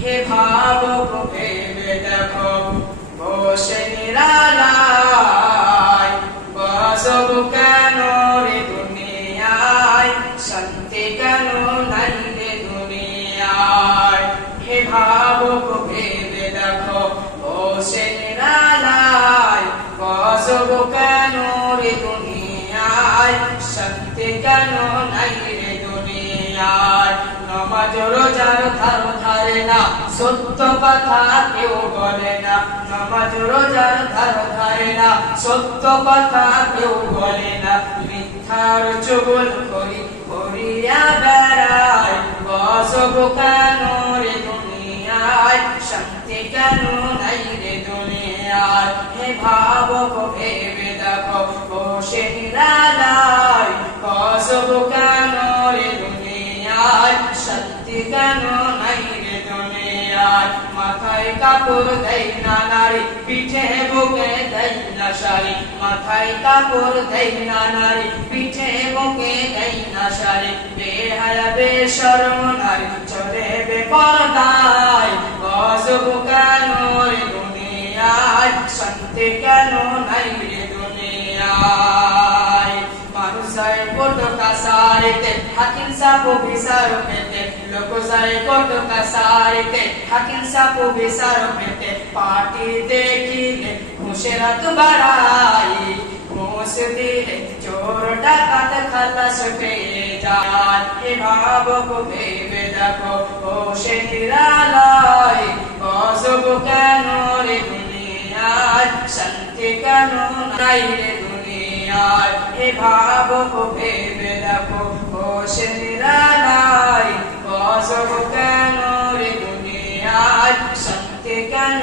হে ভাবুক ভেবে দেখো বসে নিরালায়, গজব কেন রে দুনিয়ায়, শান্তি কেন নাই রে দুনিয়ায়। হে ভাবুক ভেবে দেখো বসে নিরালায়, গজব কেন রে দুনিয়ায়, শান্তি কেন নাই রে দুনিয়ায়। নামাজ রোজার ধার ধারে না, সত্য কথা কেউ বলে না। নামাজ রোজার ধার ধারে না, সত্য কথা কেউ বলে না। মিথ্যার চুগল করি করিয়া বেড়ায়, গজব কেন রে দুনিয়ায়, শান্তি কেন নাই রে দুনিয়ায়। হে ভাবুক ভেবে দেখো বসে নিরালায়, গজব কেন রে দুনিয়ায়, শান্তি কেন নাই রে দুনিয়ায়। মাথায় কাপড় দেয় না নারী, পিঠে বুকে দেয় না শাড়ি। মাথায় কাপড় দেয় না নারী, পিঠে বুকে দেয় না শাড়ি। বেহায়া বেশরম নারী চলে বেপরদায়, গজব কেন রে দুনিয়ায়, শান্তি কেন নাই রে দুনিয়ায়। মানুষ যায় কোর্ট কাছারিতে, হাকিম সাহেব বিচার পেতে। লোক যায় কোর্ট কাছারিতে, হাকিম সাহেব বিচার পেতে। পার্টি দেখিলে ঘুষের হাত বাড়াই, ঘুষ দিলে চোর ডাকাত খালাস পেয়ে যায়। হে ভাবুক ভেবে দেখো বসে নিরালায়, গজব কেন রে দুনিয়ায়, শান্তি কেন নাই রে দুনিয়ায়। হে ভাবুক ভেবে দেখো বসে নিরালায়, গজব কেন রে দুনিয়ায়, শান্তি কেন